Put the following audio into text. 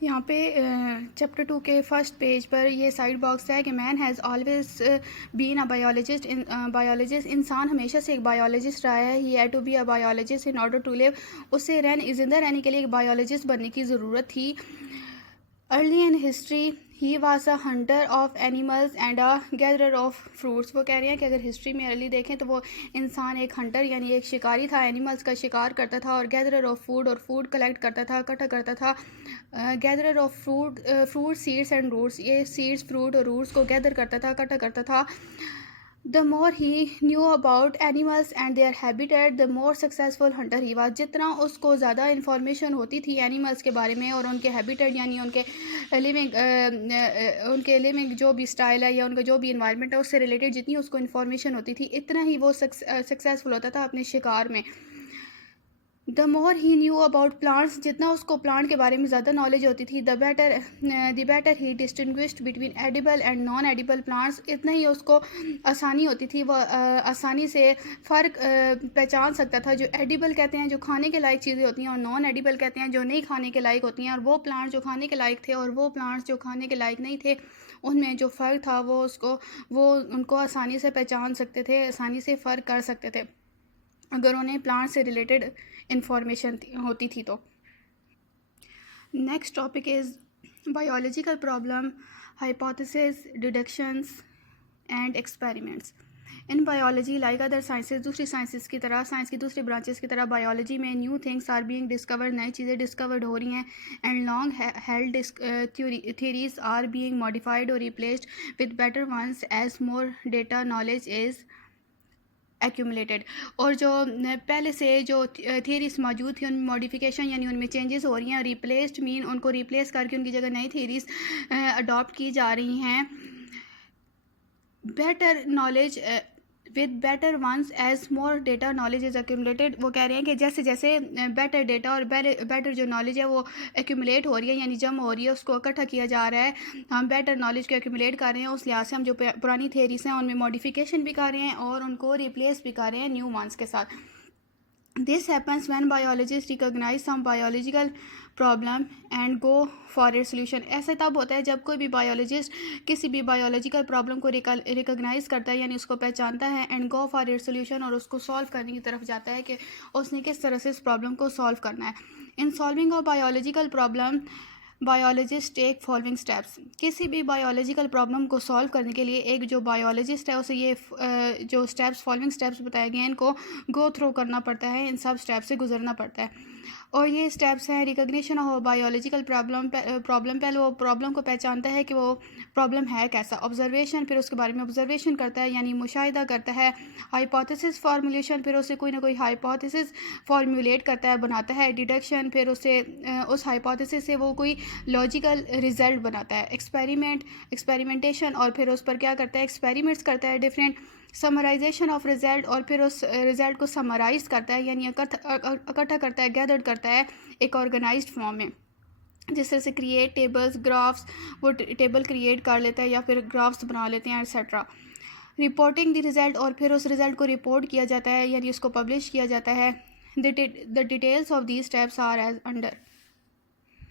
यहाँ पे चैप्टर 2 के फर्स्ट पेज पर ये साइड बॉक्स है कि man has always been a biologist. इंसान हमेशा से एक बायोलॉजिस्ट रहा है। He had to be a biologist in order to live. उसे ज़िंदा रहने के लिए एक बायोलॉजिस्ट बनने की ज़रूरत थी। Early in history he was a Hunter of animals and a gatherer of fruits. वो कह रहे हैं कि अगर हिस्ट्री में अर्ली देखें तो वो इंसान एक हंटर यानी एक शिकारी था, एनिमल्स का शिकार करता था, और गैदरर ऑफ फूड और फूड कलेक्ट करता था, इकट्ठा करता था। Gatherer of fruit seeds and roots, ये सीड्स फ्रूट और रूट्स को गैदर करता था, इकट्ठा करता था। The more he knew about animals and their habitat the more successful hunter he was. जितना उसको ज़्यादा इन्फॉर्मेशन होती थी एनिमल्स के बारे में और उनके हैबिटेट यानी उनके लिविंग जो भी स्टाइल है या उनका जो भी इन्वायरमेंट है उससे रिलेटेड जितनी उसको इन्फॉर्मेशन होती थी, इतना ही वो सक्सेसफुल होता था अपने शिकार में। The more he knew about plants, जितना उसको प्लांट के बारे में ज़्यादा नॉलेज होती थी, the better he distinguished between edible and non edible plants, इतना ही उसको आसानी होती थी, वह आसानी से फ़र्क पहचान सकता था। जो एडिबल कहते हैं जो खाने के लायक चीज़ें होती हैं, और नॉन एडिबल कहते हैं जो नहीं खाने के लायक होती हैं। और वो प्लांट जो खाने के लायक थे और वो प्लांट्स जो खाने के लायक नहीं थे, उनमें जो फ़र्क था वो उनको आसानी से पहचान सकते थे, आसानी से फ़र्क कर सकते थे अगर उन्हें प्लांट से रिलेटेड इंफॉर्मेशन होती थी तो। Next topic is biological problem, hypothesis, deductions and experiments. In biology like other sciences, दूसरी साइंसेज की तरह, साइंस की दूसरी ब्रांचेस की तरह बायोलॉजी में new things are being discovered, नई चीज़ें डिस्कवर्ड हो रही हैं। And long held theories are being modified और replaced with better ones as more data knowledge is accumulated. और जो पहले से जो थियरीज मौजूद थी उनमें मॉडिफिकेशन यानी उनमें चेंजेस हो रही हैं, और रिप्लेस्ड मीन उनको रिप्लेस करके उनकी जगह नई थियरीज अडॉप्ट की जा रही हैं। Better knowledge with better ones as more data knowledge is accumulated. वो कह रहे हैं कि जैसे जैसे बेटर डेटा और बेटर जो नॉलेज है वो एक्यूमुलेट हो रही है यानी जम हो रही है, उसको इकट्ठा किया जा रहा है, हम बेटर नॉलेज को एक्यूमुलेट कर रहे हैं। उस लिहाज से हम जो पुरानी थियरीज हैं उनमें मॉडिफिकेशन भी कर रहे हैं और उनको रिप्लेस भी कर रहे हैं न्यू वंस के साथ। This happens when biologist recognise some biological problem and go for a solution. ऐसा तब होता है जब कोई भी बायोलॉजिस्ट किसी भी बायोलॉजिकल प्रॉब्लम को रिकॉग्नाइज करता है यानी उसको पहचानता है, and go for a solution, और उसको सॉल्व करने की तरफ जाता है कि उसने किस तरह से इस प्रॉब्लम को सॉल्व करना है। In solving of biological problem biologist take following steps. किसी भी बायोलॉजिकल प्रॉब्लम को सॉल्व करने के लिए एक जो बायोलॉजिस्ट है उसे ये जो स्टेप्स फॉलोइंग स्टेप्स बताए गए हैं इनको गो थ्रू करना पड़ता है, इन सब स्टेप्स से गुजरना पड़ता है। और ये स्टेप्स हैं रिकॉग्निशन ऑफ बायोलॉजिकल प्रॉब्लम। पहले वो प्रॉब्लम को पहचानता है कि वो प्रॉब्लम है कैसा। ऑब्जर्वेशन, फिर उसके बारे में ऑब्जर्वेशन करता है यानी मुशाहिदा करता है। हाइपोथेसिस फार्मूलेशन, फिर उसे कोई ना कोई हाइपोथेसिस फार्मूलेट करता है, बनाता है। डिडक्शन, फिर उसे उस हाइपोथेसिस से वो कोई लॉजिकल रिजल्ट बनाता है। एक्सपेरिमेंटेशन, और फिर उस पर क्या करता है, एक्सपेरिमेंट्स करता है डिफरेंट। समराइजेशन ऑफ रिजल्ट, और फिर उस रिजल्ट को समराइज करता है यानी इकट्ठा करता है, गैदर करता है एक ऑर्गेनाइज्ड फॉर्म में। जिस तरह से क्रिएट टेबल्स, ग्राफ्स, वो टेबल क्रिएट कर लेता है या फिर ग्राफ्स बना लेते हैं एक्सेट्रा। रिपोर्टिंग द रिजल्ट, और फिर उस रिजल्ट को रिपोर्ट किया जाता है यानी उसको पब्लिश किया जाता है। The details of these steps are as under.